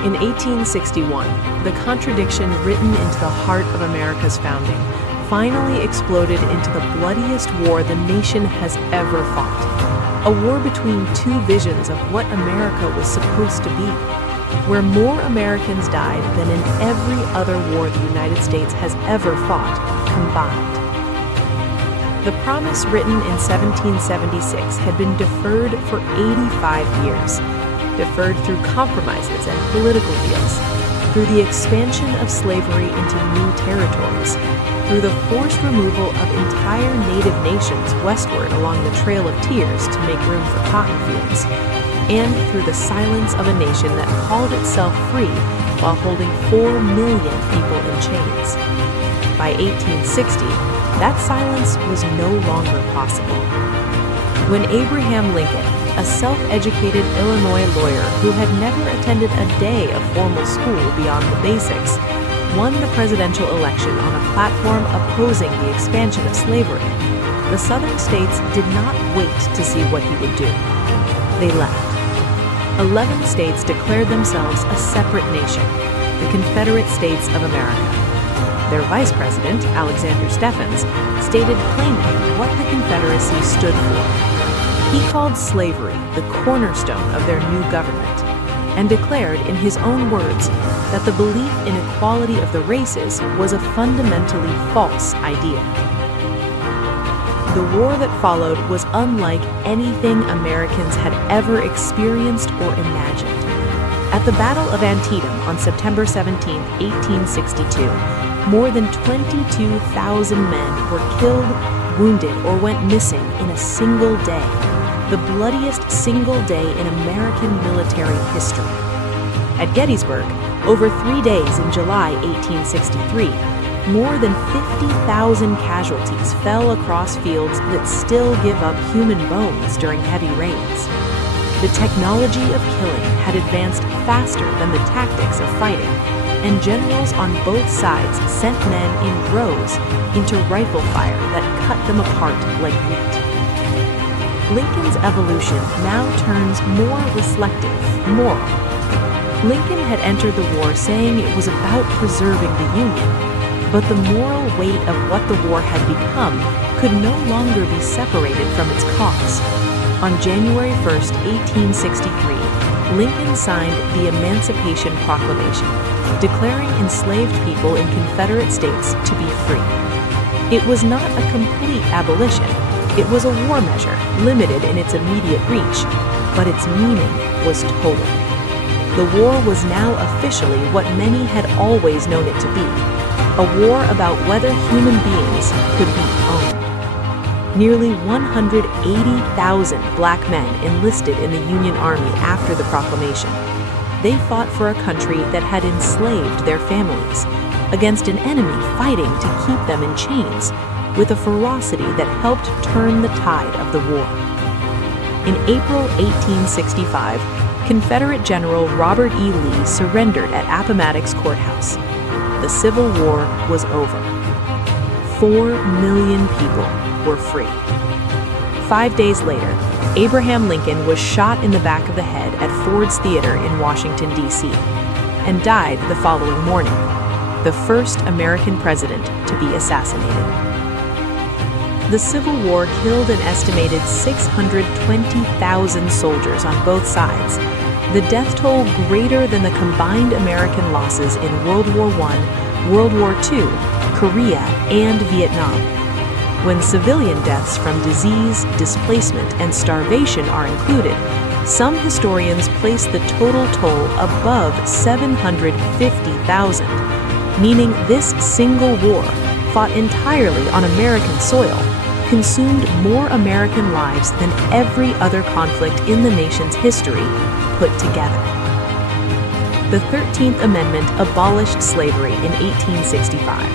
In 1861, the contradiction written into the heart of America's founding finally exploded into the bloodiest war the nation has ever fought. A war between two visions of what America was supposed to be, where more Americans died than in every other war the United States has ever fought, combined. The promise written in 1776 had been deferred for 85 years, deferred through compromises and political deals, through the expansion of slavery into new territories, through the forced removal of entire native nations westward along the Trail of Tears to make room for cotton fields, and through the silence of a nation that called itself free while holding 4 million people in chains. By 1860, that silence was no longer possible. When Abraham Lincoln, a self-educated Illinois lawyer who had never attended a day of formal school beyond the basics, won the presidential election on a platform opposing the expansion of slavery, the Southern states did not wait to see what he would do. They left. 11 states declared themselves a separate nation, the Confederate States of America. Their vice president, Alexander Stephens, stated plainly what the Confederacy stood for. He called slavery the cornerstone of their new government, and declared in his own words that the belief in equality of the races was a fundamentally false idea. The war that followed was unlike anything Americans had ever experienced or imagined. At the Battle of Antietam on September 17, 1862, more than 22,000 men were killed, wounded, or went missing in a single day, the bloodiest single day in American military history. At Gettysburg, over 3 days in July 1863, more than 50,000 casualties fell across fields that still give up human bones during heavy rains. The technology of killing had advanced faster than the tactics of fighting, and generals on both sides sent men in rows into rifle fire that cut them apart like wheat. Lincoln's evolution now turns more reflective, moral. Lincoln had entered the war saying it was about preserving the Union, but the moral weight of what the war had become could no longer be separated from its cause. On January 1, 1863, Lincoln signed the Emancipation Proclamation, declaring enslaved people in Confederate states to be free. It was not a complete abolition. It was a war measure, limited in its immediate reach, but its meaning was total. The war was now officially what many had always known it to be, a war about whether human beings could be owned. Nearly 180,000 black men enlisted in the Union Army after the proclamation. They fought for a country that had enslaved their families, against an enemy fighting to keep them in chains, with a ferocity that helped turn the tide of the war. In April 1865, Confederate General Robert E. Lee surrendered at Appomattox Court House. The Civil War was over. 4 million people were free. 5 days later, Abraham Lincoln was shot in the back of the head at Ford's Theater in Washington, D.C., and died the following morning, the first American president to be assassinated. The Civil War killed an estimated 620,000 soldiers on both sides, the death toll greater than the combined American losses in World War I, World War II, Korea, and Vietnam. When civilian deaths from disease, displacement, and starvation are included, some historians place the total toll above 750,000, meaning this single war, fought entirely on American soil, consumed more American lives than every other conflict in the nation's history put together. The 13th Amendment abolished slavery in 1865.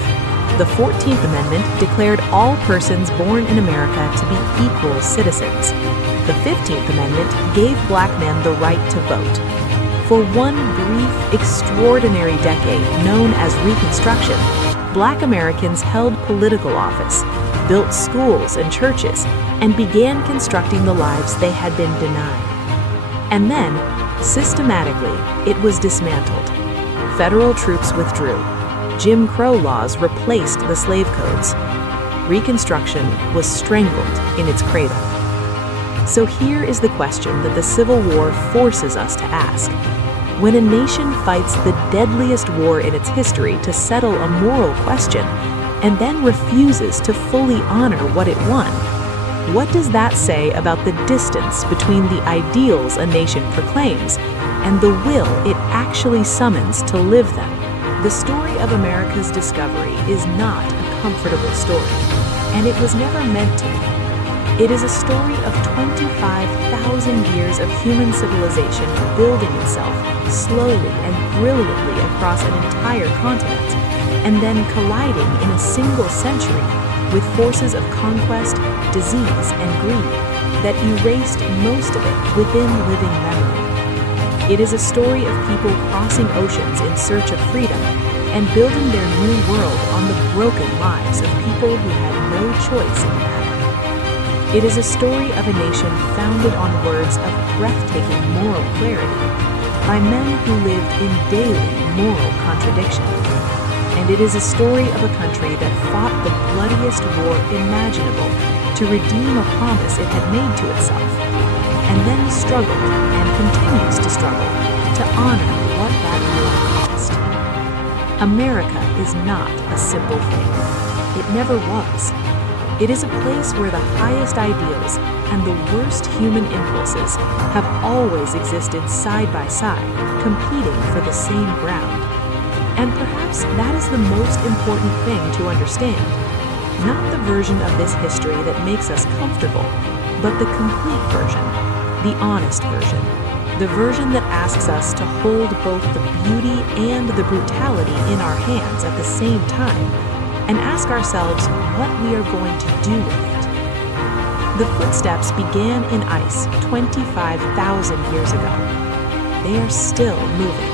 The 14th Amendment declared all persons born in America to be equal citizens. The 15th Amendment gave black men the right to vote. For one brief, extraordinary decade known as Reconstruction, black Americans held political office, built schools and churches, and began constructing the lives they had been denied. And then, Systematically, it was dismantled. Federal troops withdrew. Jim Crow laws replaced the slave codes. Reconstruction was strangled in its cradle. So here is the question that the Civil War forces us to ask. When a nation fights the deadliest war in its history to settle a moral question, and then refuses to fully honor what it won, what does that say about the distance between the ideals a nation proclaims and the will it actually summons to live them? The story of America's discovery is not a comfortable story, and it was never meant to be. It is a story of 25,000 years of human civilization building itself slowly and brilliantly across an entire continent, and then colliding in a single century with forces of conquest, disease, and greed that erased most of it within living memory. It is a story of people crossing oceans in search of freedom and building their new world on the broken lives of people who had no choice in the matter. It is a story of a nation founded on words of breathtaking moral clarity by men who lived in daily moral contradiction. And it is a story of a country that fought the bloodiest war imaginable to redeem a promise it had made to itself, and then struggled and continues to struggle to honor what that war cost. America is not a simple thing. It never was. It is a place where the highest ideals and the worst human impulses have always existed side by side, competing for the same ground. And perhaps that is the most important thing to understand. Not the version of this history that makes us comfortable, but the complete version, the honest version, the version that asks us to hold both the beauty and the brutality in our hands at the same time, and ask ourselves what we are going to do with it. The footsteps began in ice 25,000 years ago. They are still moving.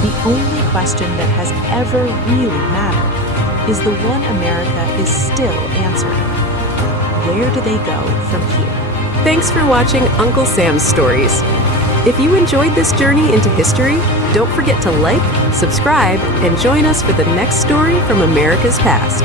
The only question that has ever really mattered is the one America is still answering. Where do they go from here? Thanks for watching Uncle Sam's Stories. If you enjoyed this journey into history, don't forget to like, subscribe, and join us for the next story from America's past.